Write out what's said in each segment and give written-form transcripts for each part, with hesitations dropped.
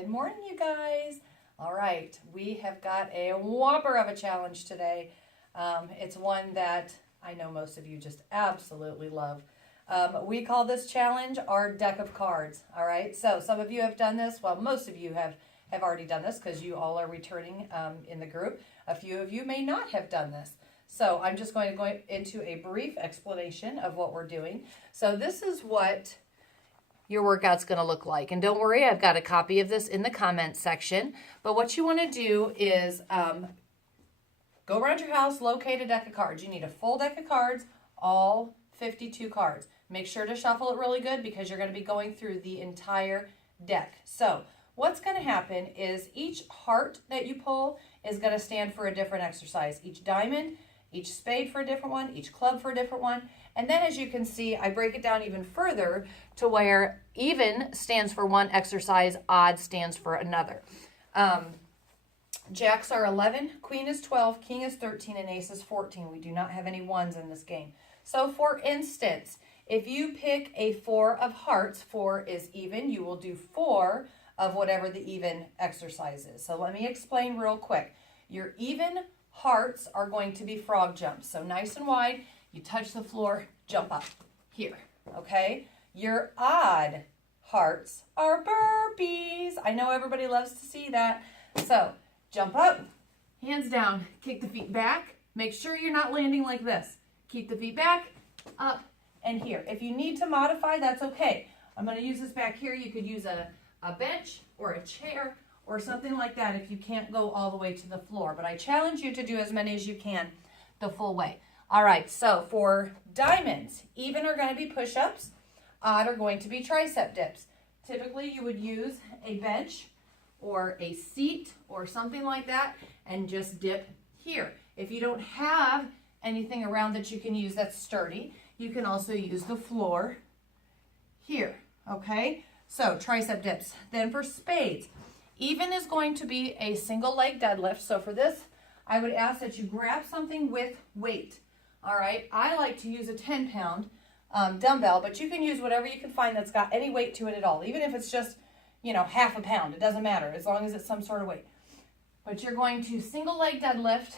Good morning, you guys. All right, we have got a whopper of a challenge today. It's one that I know most of you just absolutely love. We call this challenge our deck of cards. All right, so some of you have done this. Well, most of you have already done this because you all are returning in the group. A few of you may not have done this. So I'm just going to go into a brief explanation of what we're doing. So this is what your workout's going to look like. And don't worry, I've got a copy of this in the comments section. But what you want to do is go around your house, locate a deck of cards. You need a full deck of cards, all 52 cards. Make sure to shuffle it really good because you're going to be going through the entire deck. So what's going to happen is each heart that you pull is going to stand for a different exercise. Each diamond, each spade for a different one, each club for a different one. And then as you can see, I break it down even further to where even stands for one exercise, odd stands for another. Jacks are 11, queen is 12, king is 13, and ace is 14. We do not have any ones in this game. So for instance, if you pick a 4 of hearts, 4 is even, you will do 4 of whatever the even exercise is. So let me explain real quick. Your even hearts are going to be frog jumps. So nice and wide, you touch the floor, jump up here, okay? Your odd hearts are burpees. I know everybody loves to see that. So jump up, hands down, kick the feet back. Make sure you're not landing like this. Keep the feet back, up, and here. If you need to modify, that's okay. I'm going to use this back here. You could use a bench or a chair or something like that if you can't go all the way to the floor. But I challenge you to do as many as you can the full way. All right, so for diamonds, even are going to be push-ups, odd are going to be tricep dips. Typically, you would use a bench or a seat or something like that and just dip here. If you don't have anything around that you can use that's sturdy, you can also use the floor here, okay? So tricep dips. Then for spades, even is going to be a single leg deadlift. So for this, I would ask that you grab something with weight. All right, I like to use a 10-pound dumbbell, but you can use whatever you can find that's got any weight to it at all, even if it's just, you know, half a pound. It doesn't matter as long as it's some sort of weight. But you're going to single leg deadlift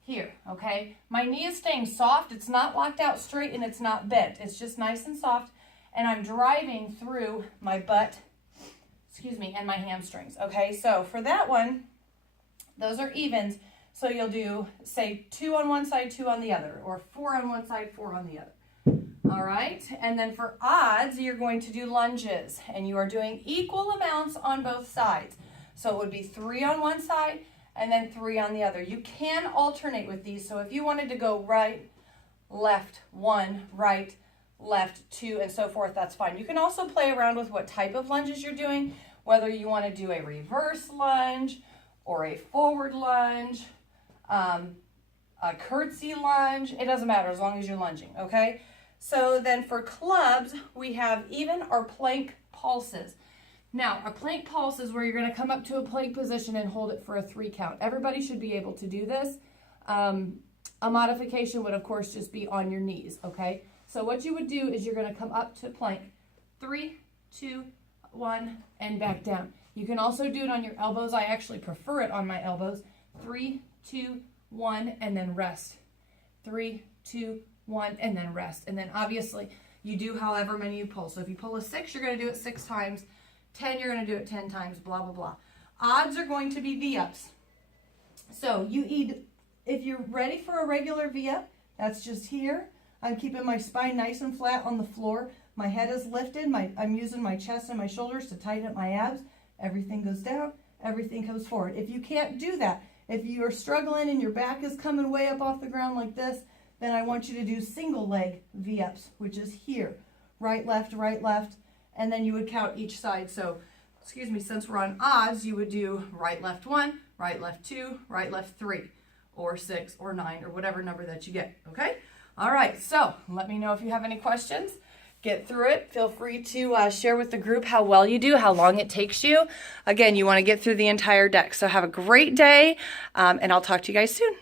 here, okay? My knee is staying soft. It's not locked out straight and it's not bent. It's just nice and soft, and I'm driving through my butt, and my hamstrings, okay? So for that one, those are evens. So you'll do, say, 2 on one side, 2 on the other, or 4 on one side, 4 on the other. All right, and then for odds, you're going to do lunges, and you are doing equal amounts on both sides. So it would be 3 on one side, and then 3 on the other. You can alternate with these, so if you wanted to go right, left, 1, right, left, 2, and so forth, that's fine. You can also play around with what type of lunges you're doing, whether you want to do a reverse lunge, or a forward lunge, a curtsy lunge. It doesn't matter as long as you're lunging, okay? So then for clubs, we have even or plank pulses. Now, a plank pulse is where you're going to come up to a plank position and hold it for a 3 count. Everybody should be able to do this. A modification would, of course, just be on your knees, okay? So what you would do is you're going to come up to plank. 3, 2, 1, and back down. You can also do it on your elbows. I actually prefer it on my elbows. 3, 2, 1, and then rest. 3, 2, 1, and then rest. And then obviously you do however many you pull. So if you pull a 6, you're going to do it 6 times. 10, you're going to do it 10 times, blah, blah, blah. Odds are going to be V-ups. So if you're ready for a regular V-up, that's just here. I'm keeping my spine nice and flat on the floor. My head is lifted. I'm using my chest and my shoulders to tighten up my abs. Everything goes down. Everything comes forward. If you can't do that, if you are struggling and your back is coming way up off the ground like this, then I want you to do single leg V-ups, which is here. Right, left, and then you would count each side. So, since we're on odds, you would do right, left 1, right, left 2, right, left 3, or 6, or 9, or whatever number that you get, okay? All right, so let me know if you have any questions. Get through it. Feel free to share with the group how well you do, how long it takes you. Again, you want to get through the entire deck. So have a great day, and I'll talk to you guys soon.